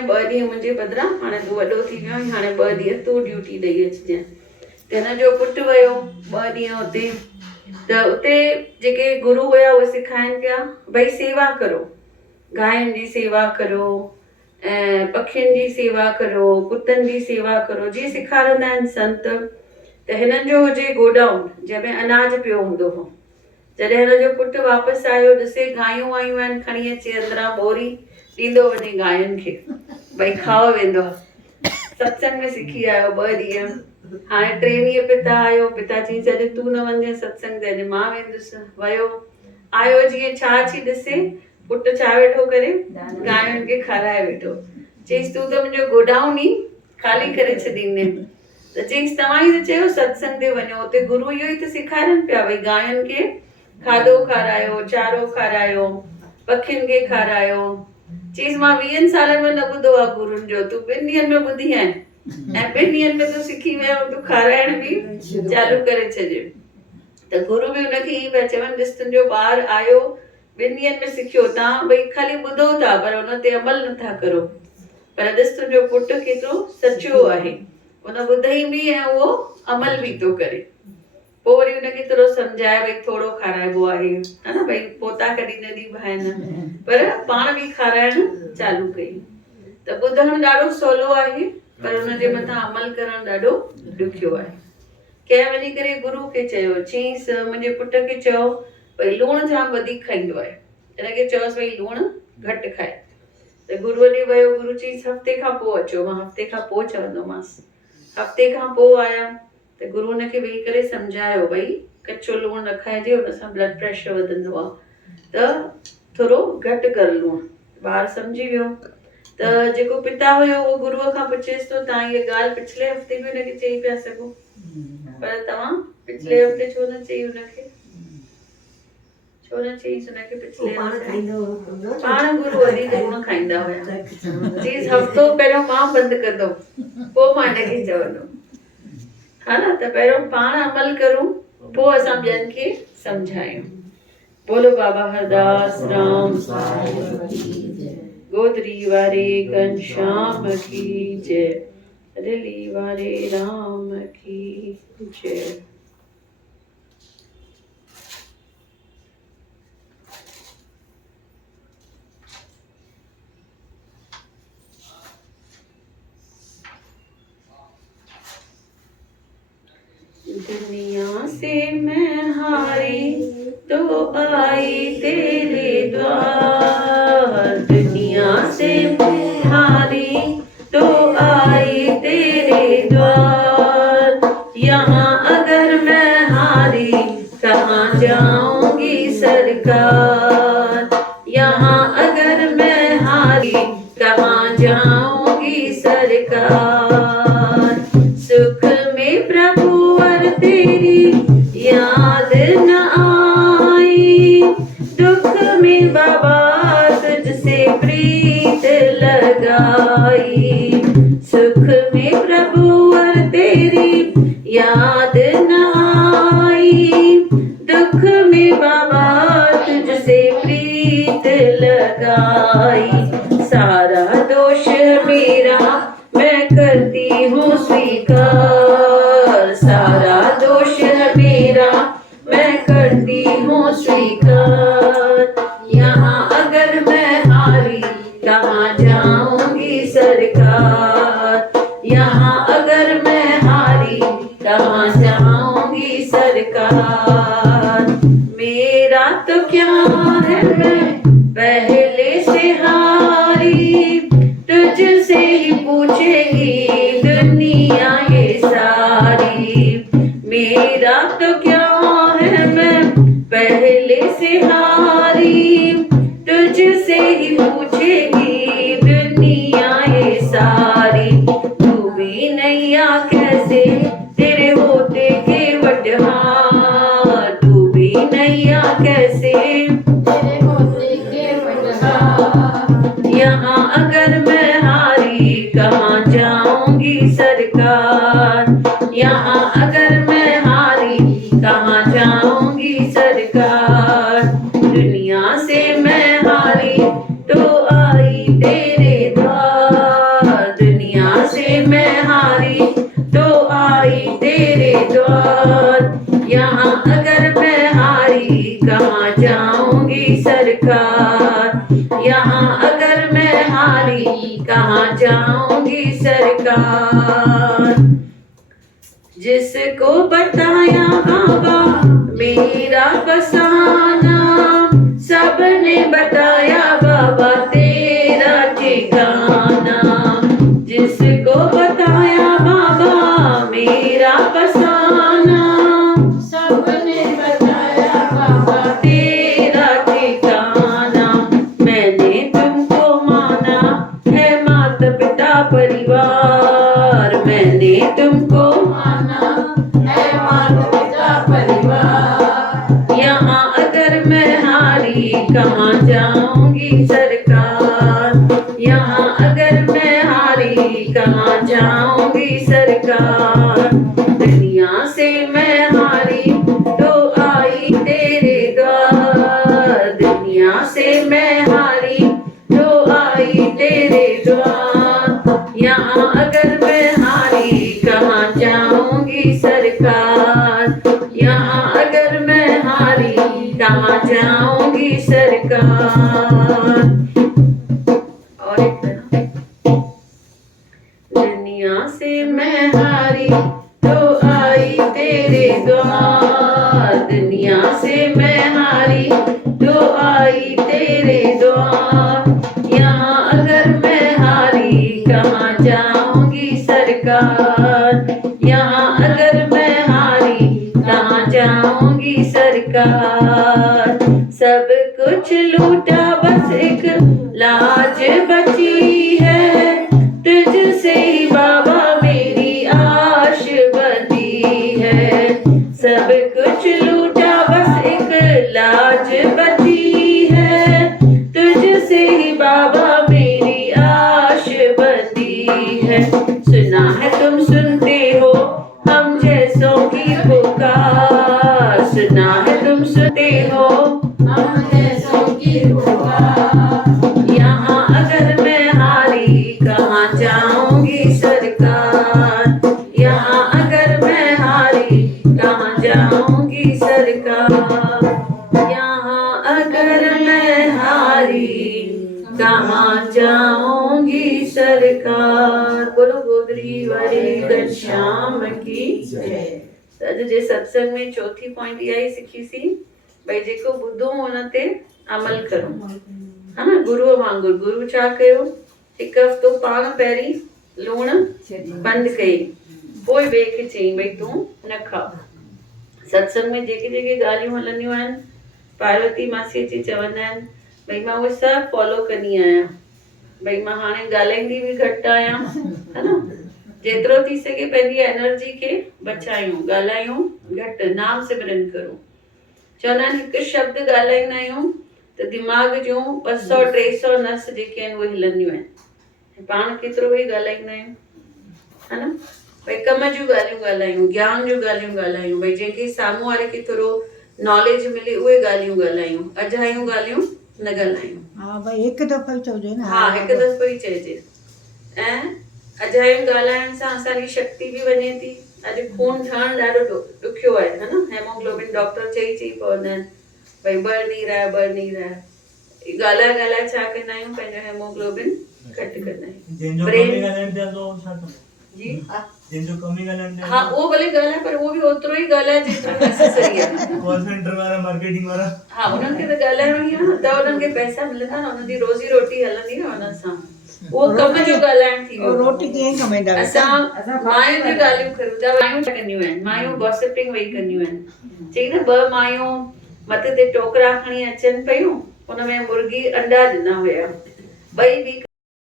ॿ ॾींहं मुंहिंजे बदिरां हाणे तूं वॾो थी वियो आहीं, हाणे 2 ॾींहं तूं ड्यूटी ॾेई अचिजांइ। त हिन जो पुटु वियो 2 ॾींहं हुते। त उते जेके गुरु हुया उहे सेखारीनि पिया भई सेवा करो, गांयुनि जी सेवा करो ऐं पखियुनि जी सेवा करो, कुतनि जी सेवा करो, जीअं सेखारींदा आहिनि संत। त हिननि जो हुजे गोडाउन जंहिंमें अनाज पियो हूंदो हो। जॾहिं हिनजो पुटु वापसि आयो, ॾिसे गायूं आयूं आहिनि, खणी अचे अंदरां बोरी ॾींदो वञे गांयुनि खे, भई खाओ वेंदो। सत्संग में सिखी आयो 2 ॾींहं, हाणे 3 ॾींहं पिता आयो। पिता चई अॼु तूं न वञे सत्संग ते, अॼु मां वेंदुसि। वियो, आयो, जीअं छा अची ॾिसे पुटु छा वेठो करे, गांयुनि खे खाराए वेठो। चईसि तूं त मुंहिंजो गोडाउन ई ख़ाली करे छॾींदे। त चईसि तव्हां ई त चयो सत्संग ते वञो, उते गुरु इहो ई त सेखारनि पिया भई गांयुनि खे खाधो खारायो, चारो खारायो, पखियुनि खे खारायो। चईसि मां 20 सालनि में न ॿुधो आहे गुरुनि जो, तूं 2 ॾींहंनि में ॿुधी आहीं ऐं 2 ॾींहंनि में तूं सिखी वियो, तूं खाराइण बि चालू करे छॾियो। त गुरु बि हुनखे ईअं पिया चवनि, ॾिस तुंहिंजो ॿारु आयो 2 ॾींहंनि में सिखियो, तव्हां भई ख़ाली ॿुधो था पर हुन ते अमल नथा करो। पर ॾिस तुंहिंजो पुटु केतिरो सचो आहे, उन ॿुधई बि ऐं उहो अमल बि थो करे। पोइ वरी हुनखे थोरो सम्झाए भई थोरो खाराइबो आहे, है न, भई पोता कॾहिं न ॾिबाइनि, पर पाण बि खाराइण चालू कई। त ॿुधणु ॾाढो सवलो आहे, पर हुनजे मथां अमल करणु ॾाढो ॾुखियो आहे। कंहिं वञी करे गुरु खे चयो, चईंसि मुंहिंजे पुट खे चयो भई लूणु जाम वधीक खाईंदो आहे, हिनखे चयोसि भई लूणु घटि खाए। त गुरू ॾे वियो, गुरु चईंसि हफ़्ते खां पोइ अचो, मां हफ़्ते खां पोइ चवंदोमांसि। हफ़्ते खां पोइ आया त गुरू हुनखे वेही करे सम्झायो भई कचो लूणु न खाइजे, हुन सां ब्लड प्रेशर वधंदो आहे, त थोरो घटि कर लूणु। ॿारु सम्झी वियो। त जेको पिता हुयो उहो गुरूअ खां पुछेसि थो, तव्हां इहा ॻाल्हि पिछले हफ़्ते बि हुनखे चई पिया सघो, पर तव्हां पिछले हफ़्ते छो न चई हुनखे, छो न चईसि हुनखे पिछले हफ़्ते? पाण गुरू वधीक लूणु खाईंदा हुया। चईसि हफ़्तो पहिरियों मां बंदि कंदुमि, पोइ मां हिनखे चवंदुमि, हा न। त पहिरियों पाण अमल करूं, पोइ असां ॿियनि खे सम्झायूं। बोलो बाबा हरदास राम गोदरी वारे घनश्याम की जय, दिल्ली वारे राम की जय। दुनिया से मैं हारी तो आई तेरे द्वार, दुनिया से मैं हारी तो आई तेरे द्वार। यहाँ अगर मैं हारी कहाँ जाऊंगी सरकार, यहाँ अगर मैं हारी कहाँ जाऊंगी सरकार। सुख में प्रभु तेरी याद न आई, दुख में बाबा तुझसे प्रीत लगाई। सुख में प्रभु और तेरी याद न आई, दुख में बाबा तुझसे प्रीत लगाई। सारा दोष मेरा मैं करती हूँ स्वीकार, सारा दोष मेरा मैं करती हूँ स्वीकार। यहाँ अगर मैं हारी कहाँ जाऊंगी सरकार, यहाँ अगर मैं हारी कहाँ जाऊंगी सरकार। मेरा तो क्या है मैं पहले से हारी, तुझसे ही पूछेगी दुनिया ये सारी। मेरा तो क्या है मैं पहले से हारी, तुझसे ही पूछेगी दुनिया ये सारी। तू भी नैया कैसे तेरे होते केवट हार, तू भी नैया कैसे तेरे होते केवट हार। यहाँ अगर मैं हारी कहाँ जाऊंगी सरकार। हारी कहाँ जाऊंगी सरकार। जिसको बताया बाबा मेरा फसाना, सबने बताया बाबा तेरा ठिकाना। जिसको बताया बाबा मेरा फसाना, सबने बताया बाबा तेरा ठिकाना। मैंने तुमको माना है माता पिता परिवार, मैंने तुमको माना है माता पिता परिवार। यहाँ अगर मैं हारी कहाँ जाऊंगी सरकार, यहाँ अगर मैं हारी कहाँ जाऊंगी सरकार। दुनिया से मैं हारी तो आई तेरे द्वार, दुनिया से मैं हारी तो आई तेरे द्वार। यहाँ अगर मैं हारी कहाँ जाऊंगी सरकार, यहाँ अगर मैं हारी कहाँ जाऊंगी सरकार। और एक है ना, दुनिया से मैं हारी तो आई तेरे द्वार, दुनिया से मैं हारी तो आई तेरे द्वार। यहाँ अगर मैं हारी कहाँ जाऊंगी सरकार, यहाँ अगर मैं हारी कहाँ जाऊंगी सरकार। सब कुछ लूटा बस एक लाज बची है, तुझसे ही बाबा मेरी आश बंधी है। सब कुछ लूटा बस एक लाज बची है, तुझसे ही बाबा मेरी आश बंधी है। सुना है तुम सुनते हो हम जैसों की पुकार, सुना है तुम सुनते हो हम जैसों की पुकार। यहाँ अगर मैं हारी कहाँ जाऊंगी सरकार, यहाँ अगर मैं हारी कहाँ जाऊंगी सरकार। यहाँ अगर मैं हारी कहाँ जाऊंगी सरकार। बोलो गोदरी वाले घनश्याम की जय। अॼु जे सत्संग में चौथी पॉइंट इहा ई सिखी सी भई जेको ॿुधो हुन ते अमल करो, हा न। गुरूअ वांगुरु गुरू छा कयो, हिकु हफ़्तो पाण पहिरीं लूणु बंदि कई, पोइ ॿिए खे चई भई तूं न खा। सत्संग में जेके जेके ॻाल्हियूं हलंदियूं आहिनि, पार्वती मासी अची चवंदा आहिनि भई मां उहे सभु फॉलो कंदी आहियां। भई मां हाणे ॻाल्हाईंदी बि घटि आहियां, हा न। जेतिरो थी सघे पंहिंजी एनर्जी खे बचायूं, ॻाल्हायूं घटि, नाम सिमरन करूं। चवंदा आहिनि हिकु शब्द ॻाल्हाईंदा आहियूं त दिमाग़ जूं 200-300 नस जेके आहिनि उहे हिलंदियूं आहिनि। पाण केतिरो ई ॻाल्हाईंदा आहियूं, हा न। भई कम जूं ॻाल्हियूं ॻाल्हायूं, ज्ञान जूं ॻाल्हियूं ॻाल्हायूं, भई जंहिंखे साम्हूं वारे खे थोरो नॉलेज मिले उहे ॻाल्हियूं ॻाल्हायूं, अजायूं ॻाल्हियूं न ॻाल्हायूं। हा भई हिकु दफ़ो ई चइजे न। हा हिकु दफ़ो ई चइजे। ऐं अजायूं ॻाल्हाइण सां असांजी शक्ति बि वञे थी। अॼु खून ठहणु ॾाढो ॾुखियो आहे, हा न। हेमोग्लोबिन डॉक्टर चई पवंदा आहिनि भई बढ़ नहीं रहा है। ॻाल्हाए ॻाल्हाए छा कंदा आहियूं, पंहिंजो हेमोग्लोबिन घटि कंदा आहियूं। जी हा उहो भले ॻाल्हाए, पर उहो बि ओतिरो ई ॻाल्हाए जेतिरो नेसेसरी आहे। कॉल सेंटर वारा, मार्केटिंग वारा, हा उन्हनि खे त ॻाल्हाइणो ई आहे, त उन्हनि खे पैसा मिलंदा न, उन्हनि जी रोज़ी रोटी हलंदी न उन्हनि सां। उहो कम जो ॻाल्हाइण थी वियो। रोटी कीअं कमाईंदा? असां मायूं जी ॻाल्हियूं करूं था, मायूं कंदियूं आहिनि, मायूं गॉसिपिंग वेही कंदियूं आहिनि। चई न 2 मायूं मथे ते टोकरा खणी अचनि पयूं, हुन में मुर्गी अंडा ॾिना हुया, ॿई बि